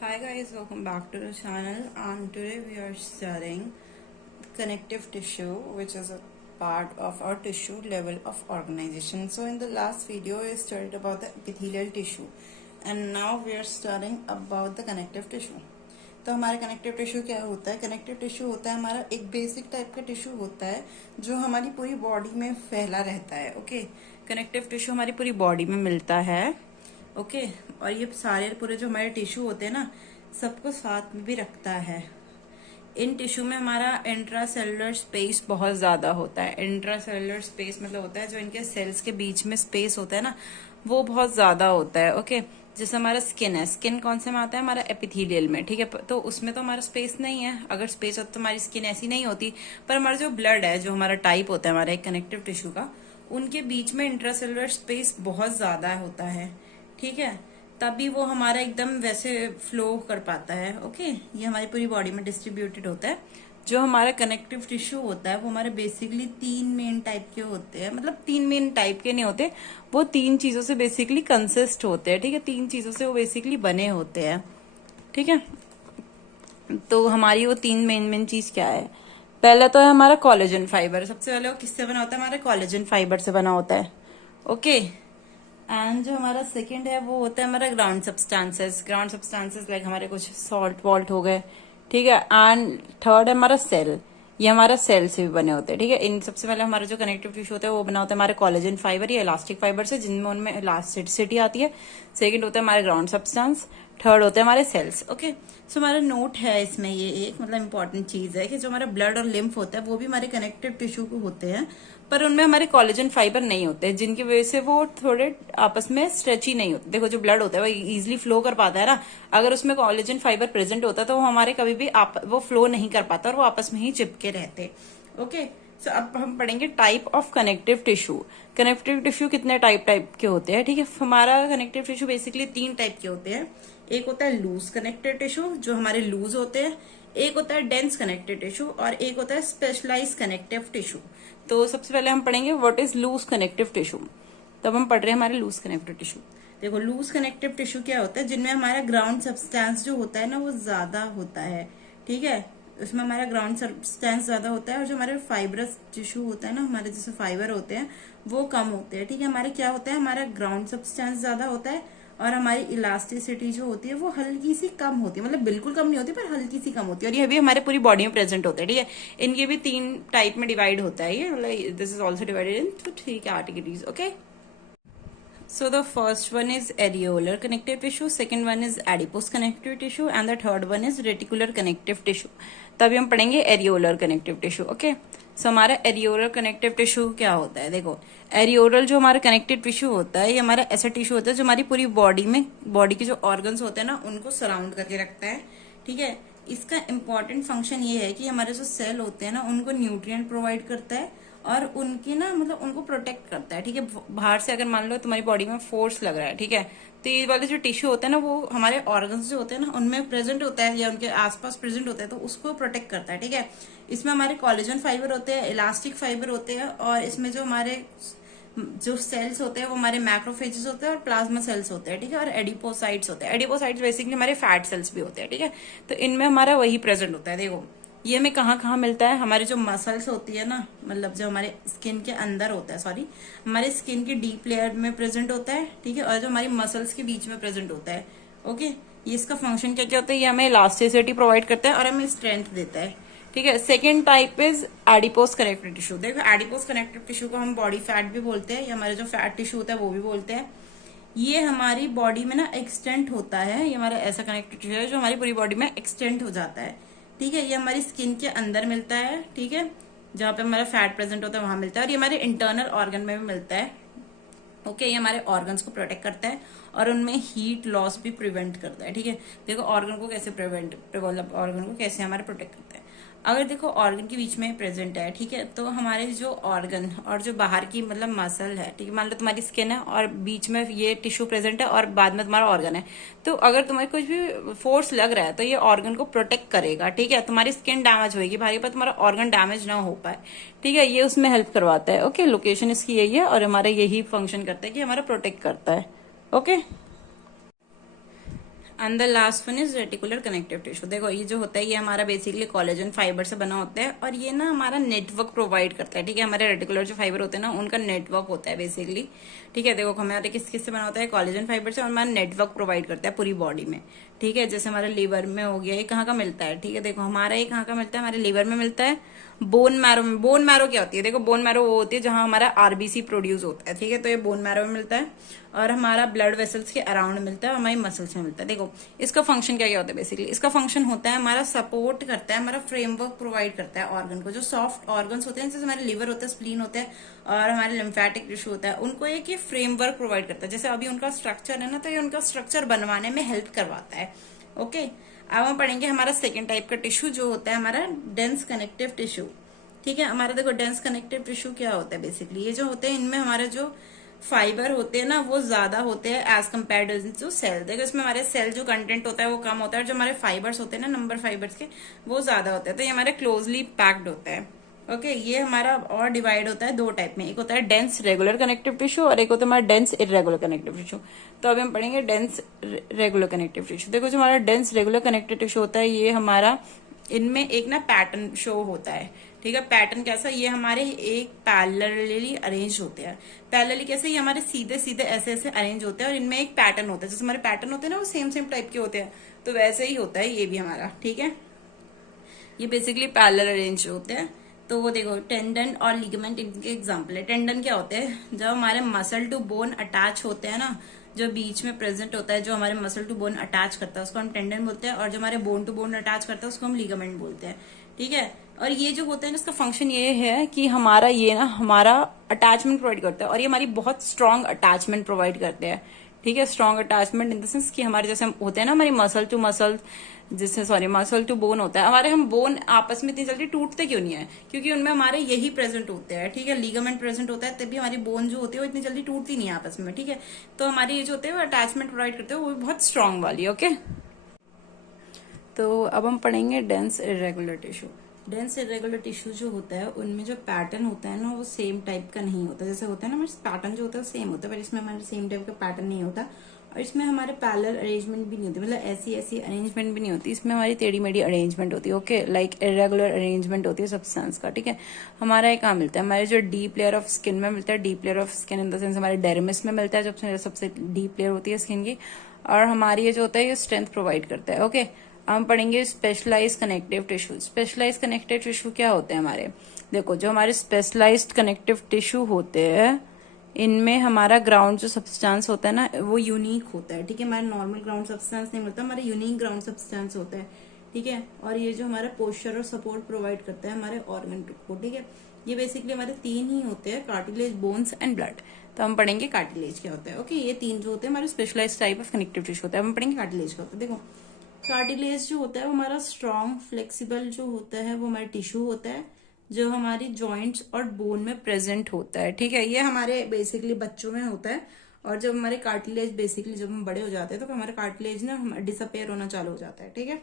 Hi guys, welcome back to the channel, and today we are studying connective tissue, which is a part of our tissue level of organization. So in the last video we studied about the epithelial tissue and now we are studying about the connective tissue. तो हमारा connective tissue क्या होता है? Connective tissue होता है हमारा एक basic type का टिश्यू होता है जो हमारी पूरी बॉडी में फैला रहता है. ओके, कनेक्टिव टिश्यू हमारी पूरी बॉडी में मिलता है. ओके, और ये सारे पूरे जो हमारे टिश्यू होते हैं ना, सबको साथ में भी रखता है. इन टिश्यू में हमारा इंट्रासेलुलर स्पेस बहुत ज्यादा होता है. इंट्रासेलुलर स्पेस मतलब होता है जो इनके सेल्स के बीच में स्पेस होता है ना, वो बहुत ज्यादा होता है. ओके, जैसे हमारा स्किन है, स्किन कौन से में आता है? हमारा एपिथेलियल में. ठीक है, तो उसमें तो हमारा स्पेस नहीं है. अगर स्पेस होता तो हमारी स्किन ऐसी नहीं होती. पर हमारा जो ब्लड है, जो हमारा टाइप होता है हमारा एक कनेक्टिव टिश्यू का, उनके बीच में इंट्रासेलुलर स्पेस बहुत ज्यादा होता है. ठीक है, तभी वो हमारा एकदम वैसे फ्लो कर पाता है. ओके, ये हमारी पूरी बॉडी में डिस्ट्रीब्यूटेड होता है. जो हमारा कनेक्टिव टिश्यू होता है वो हमारे बेसिकली 3 मेन टाइप के होते हैं. मतलब 3 मेन टाइप के नहीं होते, वो 3 चीजों से बेसिकली कंसिस्ट होते हैं. ठीक है, 3 चीजों से वो बेसिकली बने होते हैं. ठीक है, तो हमारी वो 3 मेन चीज क्या है? पहला तो है हमारा कोलेजन फाइबर. सबसे पहले वो किससे बना होता है? हमारे कोलेजन फाइबर से बना होता है. ओके, एंड जो हमारा सेकंड है वो होता है हमारा ground substances. Ground substances like हमारे कुछ सॉल्ट वॉल्ट हो गए. ठीक है, एंड थर्ड है हमारा सेल. ये हमारा सेल से भी बने होते हैं. ठीक है, इन सबसे पहले हमारा जो कनेक्टिव टिश्यू होता है वो बना होता है हमारे कोलेजन फाइबर या इलास्टिक फाइबर से, जिनमें उनमें इलास्टिसिटी आती है. सेकंड होता है हमारे ग्राउंड सब्सटेंस. थर्ड होते हैं हमारे सेल्स. ओके, सो हमारा नोट है इसमें ये एक मतलब इंपॉर्टेंट चीज है कि जो हमारा ब्लड और लिम्फ होता है वो भी हमारे कनेक्टिव टिश्यू को होते हैं, पर उनमें हमारे कोलेजन फाइबर नहीं होते, जिनकी वजह से वो थोड़े आपस में स्ट्रेची नहीं होते. देखो, जो ब्लड होता है वो इजिली फ्लो कर पाता है ना. अगर उसमें कोलेजन फाइबर प्रेजेंट होता तो वो हमारे कभी भी वो फ्लो नहीं कर पाता और वो आपस में ही चिपके रहते. ओके, सो अब हम पढ़ेंगे type of connective tissue. Connective tissue कितने टाइप के होते हैं? ठीक है, हमारा कनेक्टिव टिश्यू बेसिकली 3 टाइप के होते हैं. एक होता है लूज कनेक्टिव टिश्यू, जो हमारे लूज होते हैं. एक होता है डेंस कनेक्टिव टिश्यू और एक होता है स्पेशलाइज कनेक्टिव टिश्यू. तो सबसे पहले हम पढ़ेंगे what is loose connective tissue. तब हम पढ़ रहे हैं हमारे लूज कनेक्टिव टिश्यू. देखो, लूज कनेक्टिव टिश्यू क्या होता है? जिनमें हमारा ग्राउंड सब्सटेंस जो होता है ना वो ज्यादा होता है. ठीक है, उसमें हमारा ग्राउंड सब्सटेंस ज्यादा होता है और जो हमारे फाइबरस टिश्यू होता है ना, हमारे जैसे फाइबर होते हैं वो कम होते हैं. ठीक है, हमारे क्या होता है? हमारा ग्राउंड सब्सटेंस ज्यादा होता है और हमारी इलास्टिसिटी जो होती है वो हल्की सी कम होती है. मतलब बिल्कुल कम नहीं होती पर हल्की सी कम होती है. और ये भी हमारे पूरी बॉडी में प्रेजेंट होते हैं. ठीक है, इनके भी 3 टाइप में डिवाइड होता है ये. मतलब this is also divided in 3 categories. Okay, so the first one is areolar connective tissue, second one is adipose connective tissue and the third one is reticular connective tissue. तभी हम पढ़ेंगे areolar connective tissue. Okay, सो हमारा areolar connective tissue क्या होता है? देखो, areolar जो हमारा कनेक्टिव टिश्यू होता है ये हमारा ऐसा टिश्यू होता है जो हमारी पूरी बॉडी के जो ऑर्गन्स होते हैं ना उनको सराउंड करके रखता है. ठीक है, इसका इंपॉर्टेंट फंक्शन ये है कि हमारे जो सेल होते हैं ना उनको न्यूट्रिएंट प्रोवाइड करता है और उनकी ना मतलब उनको प्रोटेक्ट करता है. ठीक है, बाहर से अगर मान लो तुम्हारी बॉडी में फोर्स लग रहा है, ठीक है, तो ये वाले जो टिश्यू होते हैं ना वो हमारे ऑर्गन्स जो होते हैं ना उनमें प्रेजेंट होता है या उनके आसपास प्रेजेंट होता है, तो उसको प्रोटेक्ट करता है. ठीक है, इसमें हमारे कोलेजन फाइबर होते हैं, इलास्टिक फाइबर होते हैं और इसमें जो हमारे जो सेल्स होते हैं वो हमारे मैक्रोफेजेस होते हैं और प्लाज्मा सेल्स होते हैं. ठीक है, और एडिपोसाइट्स होते हैं. एडिपोसाइट्स बेसिकली हमारे फैट सेल्स भी होते हैं. ठीक है, तो इनमें हमारा वही प्रेजेंट होता है. देखो, ये हमें कहाँ मिलता है? हमारे जो मसल्स होती है ना, मतलब जो हमारे स्किन के अंदर होता है, सॉरी, हमारे स्किन की डीप लेयर में प्रेजेंट होता है. ठीक है, और जो हमारी मसल्स के बीच में प्रेजेंट होता है. ओके, ये इसका फंक्शन क्या क्या होता है? ये हमें इलास्टिसिटी प्रोवाइड करता है और हमें स्ट्रेंथ देता है. ठीक है, second type is adipose connective tissue. देखो, एडिपोस कनेक्टिव टिश्यू को हम बॉडी फैट भी बोलते हैं या हमारे जो फैट टिश्यू होता है वो भी बोलते हैं. ये हमारी बॉडी में ना एक्सटेंड होता है. ये हमारा ऐसा कनेक्टिव टिश्यू है जो हमारी पूरी बॉडी में एक्सटेंड हो जाता है. ठीक है, ये हमारी स्किन के अंदर मिलता है. ठीक है, जहाँ पे हमारा फैट प्रेजेंट होता है वहां मिलता है और ये हमारे इंटरनल ऑर्गन में भी मिलता है. ओके, ये हमारे ऑर्गन्स को प्रोटेक्ट करता है और उनमें हीट लॉस भी प्रिवेंट करता है. ठीक है, देखो ऑर्गन को कैसे ऑर्गन को कैसे हमारे प्रोटेक्ट करता है. अगर देखो ऑर्गन के बीच में प्रेजेंट है, ठीक है, तो हमारे जो ऑर्गन और जो बाहर की मतलब मसल है, ठीक है, मान लो तुम्हारी स्किन है और बीच में ये टिश्यू प्रेजेंट है और बाद में तुम्हारा ऑर्गन है, तो अगर तुम्हें कुछ भी फोर्स लग रहा है तो ये ऑर्गन को प्रोटेक्ट करेगा. ठीक है, तुम्हारी स्किन डैमेज होगी भारी पर तुम्हारा ऑर्गन डैमेज ना हो पाए. ठीक है, ये उसमें हेल्प करवाता है. ओके, लोकेशन इसकी यही है और हमारा यही फंक्शन करता है कि हमारा प्रोटेक्ट करता है. Okay, and the last one is reticular connective tissue. देखो ये जो होता है ये हमारा बेसिकली कोलेजन फाइबर से बना होता है और ये ना हमारा नेटवर्क प्रोवाइड करता है। ठीक है, हमारे रेटिकुलर जो फाइबर होते हैं ना उनका नेटवर्क होता है बेसिकली। ठीक है, देखो हमारे किस किस से बना होता है, कोलेजन फाइबर से, और हमारा नेटवर्क प्रोवाइड करता है पूरी बॉडी में। ठीक है, जैसे हमारे लीवर में हो गया, ये कहाँ का मिलता है, ठीक है, देखो हमारा ये कहाँ का मिलता है, हमारे लीवर में मिलता है, बोन मैरो में। बोन मैरो क्या होती है, देखो बोन मैरो वो होती है जहां हमारा आरबीसी प्रोड्यूस होता है। ठीक है, तो ये बोन मैरो में मिलता है और हमारा ब्लड वेसल्स के अराउंड मिलता है, हमारी मसल्स में मिलता है। देखो इसका फंक्शन क्या क्या होता है, बेसिकली इसका फंक्शन होता है हमारा सपोर्ट करता है, हमारा फ्रेमवर्क प्रोवाइड करता है ऑर्गन को। जो सॉफ्ट ऑर्गन्स होते हैं जैसे हमारे लिवर होता है, स्प्लीन होता है और हमारे लिम्फेटिक टिश्यू होता है, उनको एक ये फ्रेमवर्क प्रोवाइड करता है। जैसे अभी उनका स्ट्रक्चर है ना, तो ये उनका स्ट्रक्चर बनवाने में हेल्प करवाता है। ओके, अब हम पढ़ेंगे हमारा सेकेंड टाइप का टिश्यू जो होता है हमारा डेंस कनेक्टिव टिश्यू। ठीक है, हमारा देखो डेंस कनेक्टिव टिश्यू क्या होता है, बेसिकली ये जो होते हैं इनमें हमारे जो फाइबर होते हैं ना वो ज्यादा होते हैं एज कम्पेयर टू सेल। देखो इसमें हमारे सेल जो कंटेंट होता है वो कम होता है, और जो हमारे फाइबर्स होते हैं ना नंबर फाइबर्स के वो ज्यादा होते हैं, तो ये हमारे क्लोजली पैक्ड होता है। ओके, ये हमारा और डिवाइड होता है दो टाइप में, एक होता है डेंस रेगुलर कनेक्टिव टिश्यू और एक होता है हमारा डेंस इरेगुलर कनेक्टिव टिश्यू। तो अभी हम पढ़ेंगे डेंस रेगुलर कनेक्टिव टिश्यू। देखो जो हमारा डेंस रेगुलर कनेक्टिव टिश्यू होता है ये हमारा, इनमें एक ना पैटर्न शो होता है। ठीक है, पैटर्न कैसा, ये हमारे एक पैरेलली अरेंज होते हैं। पैरेलली कैसे, ये हमारे सीधे सीधे ऐसे ऐसे अरेंज होते हैं और इनमें एक पैटर्न होता है। जैसे हमारे पैटर्न होते हैं ना वो सेम सेम टाइप के होते हैं, तो वैसे ही होता है ये भी हमारा। ठीक है, ये बेसिकली पैरेलल अरेंज होते हैं। तो वो देखो टेंडन और लिगामेंट इनके एग्जाम्पल है। टेंडन क्या होते हैं, जब हमारे मसल टू बोन अटैच होते हैं ना, जो बीच में प्रेजेंट होता है, जो हमारे मसल टू बोन अटैच करता है उसको हम टेंडन बोलते हैं, और जो हमारे बोन टू बोन अटैच करता है उसको हम लिगामेंट बोलते हैं। ठीक है, और ये जो होता है ना इसका फंक्शन ये है कि हमारा ये ना हमारा अटैचमेंट प्रोवाइड करता है, और ये हमारी बहुत स्ट्रांग अटैचमेंट प्रोवाइड करते हैं। ठीक है, strong attachment in the sense कि हमारे जैसे होते हैं ना हमारी मसल टू मसल, जिससे सॉरी मसल टू बोन होता है, हमारे हम बोन आपस में इतनी जल्दी टूटते क्यों नहीं है, क्योंकि उनमें हमारे यही प्रेजेंट होते हैं। ठीक है, लीगामेंट प्रेजेंट होता है, तभी हमारी बोन जो होती है वो इतनी जल्दी टूटती नहीं है आपस में। ठीक है, तो हमारी ये जो होते हैं वो अटैचमेंट प्रोवाइड करते हैं, वो बहुत स्ट्रांग वाली। ओके, तो अब हम पढ़ेंगे dense irregular tissue. Dense irregular tissue जो होता है उनमें जो पैटर्न होता है ना वो सेम टाइप का नहीं होता। जैसे होता है ना हमारे पैटर्न जो होता है सेम होता है, पर इसमें हमारे सेम टाइप का पैटर्न नहीं होता, और इसमें हमारे पैरेलल अरेंजमेंट भी नहीं होती, मतलब ऐसी ऐसी अरेंजमेंट भी नहीं होती। इसमें हमारी टेढ़ी मेढ़ी अरेंजमेंट होती है। ओके, लाइक इरेगुलर अरेंजमेंट होती है सब्सटेंस का। ठीक है, हमारा ये कहाँ मिलता है, हमारे जो डीप लेयर ऑफ स्किन में मिलता है। Deep layer of skin in the sense हमारे डेर्मिस में मिलता है, जब सबसे डीप लेयर होती है स्किन की, और हमारी ये जो होता है ये स्ट्रेंथ प्रोवाइड करता है। ओके, हम पढ़ेंगे specialise connective tissue. Specialise connective tissue क्या होते हैं हमारे, देखो जो हमारे स्पेशलाइज्ड कनेक्टिव टिश्यू होते हैं इनमें हमारा ग्राउंड जो सब्सटेंस होता है ना वो यूनिक होता है। ठीक है, हमारा नॉर्मल ग्राउंड सब्सटेंस नहीं मिलता, हमारा यूनिक ग्राउंड सब्सटेंस होता है। ठीक है, और ये जो हमारा पोस्चर और सपोर्ट प्रोवाइड करता है हमारे ऑर्गन को। ठीक है, ये बेसिकली हमारे तीन ही होते हैं, कार्टिलेज, बोन्स एंड ब्लड। तो हम पढ़ेंगे कार्टिलेज क्या होता है। ओके, ये तीन जो होते हैं हमारे specialised type of connective tissue होता है। हम पढ़ेंगे कार्टिलेज क्या होता है। देखो कार्टिलेज जो होता है वो हमारा स्ट्रॉन्ग फ्लेक्सिबल जो होता है वो हमारा टिश्यू होता है, जो हमारी जॉइंट्स और बोन में प्रेजेंट होता है। ठीक है, ये हमारे बेसिकली बच्चों में होता है, और जब हमारे कार्टिलेज बेसिकली जब हम बड़े हो जाते हैं तो हमारा कार्टिलेज ना डिसअपेयर होना चालू हो जाता है। ठीक है,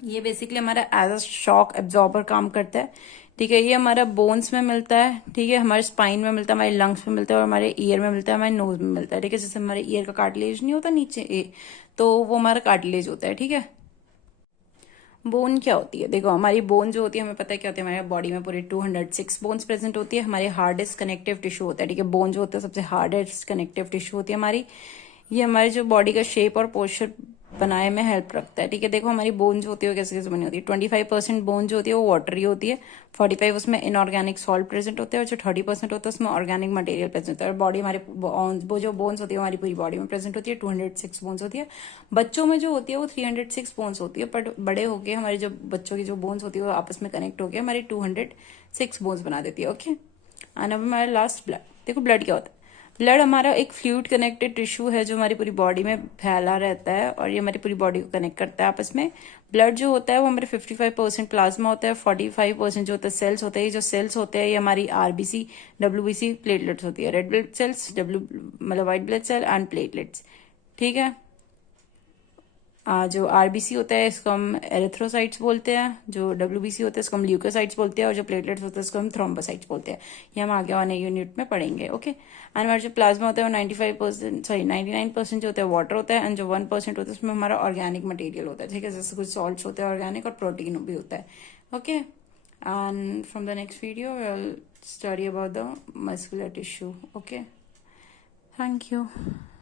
ये बेसिकली हमारा एज अ शॉक एब्जॉर्बर काम करता है। ठीक है, ये हमारा बोन्स में मिलता है। ठीक है, हमारे स्पाइन में मिलता है, हमारे लंग्स में मिलता है, और हमारे ईयर में मिलता है, हमारे नोज में मिलता है। ठीक है, जैसे हमारे ईयर का कार्टिलेज नहीं होता नीचे तो वो हमारा कार्टिलेज होता है। ठीक है, बोन क्या होती है, देखो हमारी बोन जो होती है हमें पता है क्या होती है, हमारे बॉडी में पूरे 206 बोन्स प्रेजेंट होती है। हमारे हार्डेस्ट कनेक्टिव टिश्यू होता है। ठीक है, बोन जो होता है सबसे हार्डेस्ट कनेक्टिव टिश्यू होती है हमारी। ये हमारे जो बॉडी का शेप और पोस्चर बनाने में हेल्प रखता है। ठीक है, देखो हमारी बोन जो होती है वो कैसे कैसे बनी होती है। 25% बोन जो होती है वो वाटरी होती है, 45 उसमें इनऑर्गेनिक सॉल्ट प्रेजेंट होते हैं, और जो 30% होता है उसमें ऑर्गेनिक मटेरियल प्रेजेंट होता है। और बॉडी हमारे वो जो बोन्स होती है हमारी पूरी बॉडी में प्रेजेंट होती है। 206 बोन्स होती है। बच्चों में जो होती है वो 306 बोन्स होती है, बट बड़े होके हमारे जो बच्चों की जो बोन्स होती है वो आपस में कनेक्ट होकर हमारी 206 बोन्स बना देती है। ओके, एंड अब हमारा लास्ट ब्लड। देखो ब्लड क्या होता है, ब्लड हमारा एक फ्लूइड कनेक्टेड टिश्यू है जो हमारी पूरी बॉडी में फैला रहता है, और ये हमारी पूरी बॉडी को कनेक्ट करता है आपस में। ब्लड जो होता है वो हमारे 55% प्लाज्मा होता है, 45% जो होता है सेल्स होते हैं। ये जो सेल्स होते हैं ये हमारी आरबीसी, डब्ल्यूबीसी, प्लेटलेट्स होती है। रेड ब्लड सेल्स, मतलब white blood cell and platelets. ठीक है, जो आरबीसी होता है इसको हम एरिथ्रोसाइट्स बोलते हैं, जो डब्ल्यूबीसी होता है इसको हम ल्यूकोसाइट्स बोलते हैं, और जो प्लेटलेट्स होते हैं इसको हम थ्रोम्बोसाइट्स बोलते हैं। ये हम आगे आने यूनिट में पढ़ेंगे। ओके, एंड हमारा जो प्लाज्मा होता है वो 99% जो होता है वाटर होता है, एंड जो 1% होता है उसमें हमारा ऑर्गेनिक मटेरियल होता है। ठीक है, जैसे कुछ सॉल्ट्स होते हैं ऑर्गेनिक, और प्रोटीन भी होता है। Okay, and from the next video we will study about the muscular tissue. Okay, thank you.